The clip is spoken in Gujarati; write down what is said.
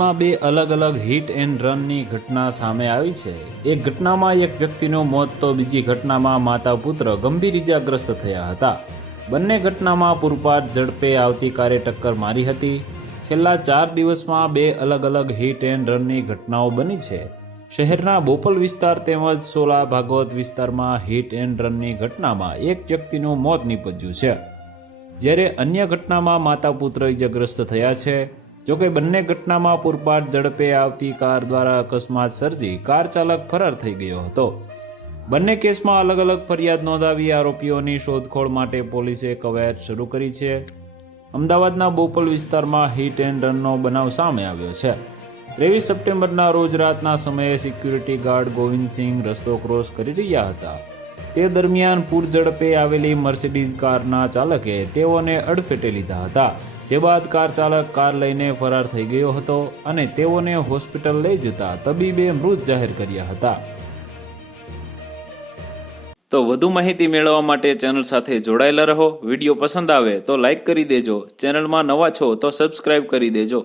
અમદાવાદમાં બે અલગ અલગ હિટ એન્ડ રનની ઘટના સામે આવી છે। એક ઘટનામાં એક વ્યક્તિનું મોત તો બીજી ઘટનામાં માતા પુત્ર ગંભીર ઇજાગ્રસ્ત થયા હતા। બંને ઘટનામાં પૂરપાટ ઝડપે આવતી કારે ટક્કર મારી હતી। છેલ્લા 4 દિવસમાં બે અલગ અલગ હિટ એન્ડ રનની ઘટનાઓ બની છે। શહેરના બોપલ વિસ્તાર તેમજ સોલા ભાગવત વિસ્તારમાં હિટ એન્ડ રનની ઘટનામાં એક વ્યક્તિનું મોત નીપજ્યું છે, જ્યારે અન્ય ઘટનામાં માતા પુત્ર ઇજાગ્રસ્ત થયા છે। જોકે બંને ઘટનામાં પૂરપાટ ઝડપે આવતી કાર દ્વારા અકસ્માત સર્જી કાર ચાલક ફરાર થઈ ગયો હતો। બંને કેસમાં અલગ અલગ ફરિયાદ નોંધાવી આરોપીઓની શોધખોળ માટે પોલીસે કવાયત શરૂ કરી છે। અમદાવાદના બોપલ વિસ્તારમાં હિટ એન્ડ રનનો બનાવ સામે આવ્યો છે। 23 સપ્ટેમ્બરના રોજ રાતના સમયે સિક્યુરિટી ગાર્ડ ગોવિંદસિંહ રસ્તો ક્રોસ કરી રહ્યા હતા। તે દરમિયાન પૂર ઝડપે આવેલી મર્સિડીઝ કારના ચાલકે તેઓને અડફેટે લીધા હતા, જે બાદ કાર ચાલક કાર લઈને ફરાર થઈ ગયો હતો અને તેઓને હોસ્પિટલ લઈ જતા તબીબે મૃત જાહેર કર્યા હતા। તો વધુ માહિતી મેળવવા માટે ચેનલ સાથે જોડાયેલા રહો। વિડીયો પસંદ આવે તો લાઈક કરી દેજો। ચેનલમાં નવા છો તો સબસ્ક્રાઇબ કરી દેજો।